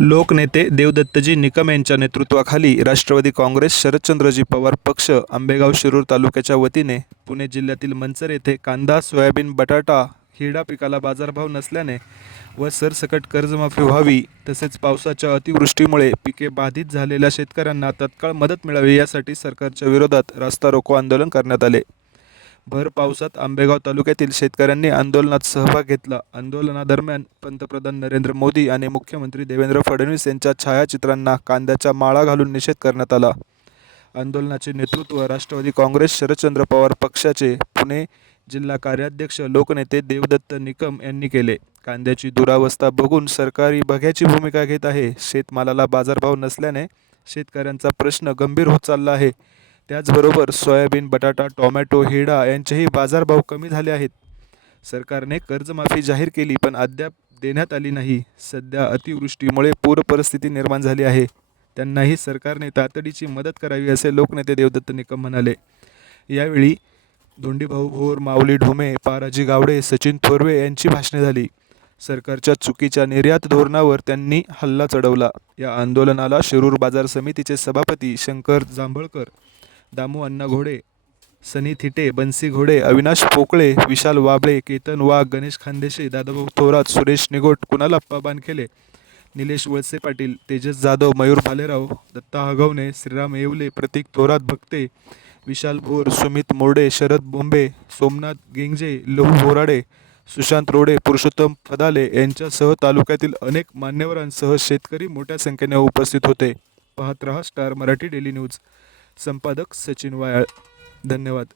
लोकनेते देवदत्तजी निकम यांच्या नेतृत्वाखाली राष्ट्रवादी काँग्रेस शरदचंद्रजी पवार पक्ष आंबेगाव शिरूर तालुक्याच्या वतीने पुणे जिल्ह्यातील मंचर येथे कांदा सोयाबीन बटाटा हिरडा पिकाला बाजारभाव नसल्याने व सरसकट कर्जमाफी व्हावी तसेच पावसाच्या अतिवृष्टीमुळे पिके बाधित झालेल्या शेतकऱ्यांना तत्काळ मदत मिळावी यासाठी सरकारच्या विरोधात रास्ता रोको आंदोलन करण्यात आले. भर पावसात आंबेगाव तालुक्यातील शेतकऱ्यांनी आंदोलनात सहभाग घेतला. आंदोलनादरम्यान पंतप्रधान नरेंद्र मोदी आणि मुख्यमंत्री देवेंद्र फडणवीस यांच्या छायाचित्रांना कांद्याच्या माळा घालून निषेध करण्यात आला. आंदोलनाचे नेतृत्व राष्ट्रवादी काँग्रेस शरदचंद्र पवार पक्षाचे पुणे जिल्हा कार्याध्यक्ष लोकनेते देवदत्त निकम यांनी केले. कांद्याची दुरावस्था बघून सरकारी बघ्याची भूमिका घेत आहे. शेतमालाला बाजारभाव नसल्याने शेतकऱ्यांचा प्रश्न गंभीर होत चालला आहे. त्याचबरोबर सोयाबीन बटाटा टोमॅटो हिडा यांचेही बाजारभाव कमी झाले आहेत. सरकारने कर्जमाफी जाहीर केली पण अद्याप देण्यात आली नाही. सध्या अतिवृष्टीमुळे पूर परिस्थिती निर्माण झाली आहे. त्यांनाही सरकारने तातडीची मदत करावी असे लोकनेते देवदत्त निकम म्हणाले. यावेळी धोंडीभाऊ भोर माऊली ढोमे पाराजी गावडे सचिन थोरवे यांची भाषणे झाली. सरकारच्या चुकीच्या निर्यात धोरणावर त्यांनी हल्ला चढवला. या आंदोलनाला शिरूर बाजार समितीचे सभापती शंकर जांभळकर दामू अण्णा घोडे सनी थिटे बन्सी घोडे अविनाश पोकळे विशाल वाबळे केतन वाघ गणेश खानदेशे दादाभाऊ थोरात सुरेश निगोट कुणालप्पा बानखेले निलेश वळसे पाटील तेजस जाधव मयूर भालेराव दत्ता हगवणे श्रीराम येवले प्रतीक थोरात भक्ते विशाल भोर सुमित मोर्डे शरद बोंबे सोमनाथ गेंगजे लहू बोराडे सुशांत रोडे पुरुषोत्तम फदाले यांच्यासह तालुक्यातील अनेक मान्यवरांसह शेतकरी मोठ्या संख्येने उपस्थित होते. पाहत रहा स्टार मराठी डेली न्यूज. संपादक सचिन वायाळ. धन्यवाद.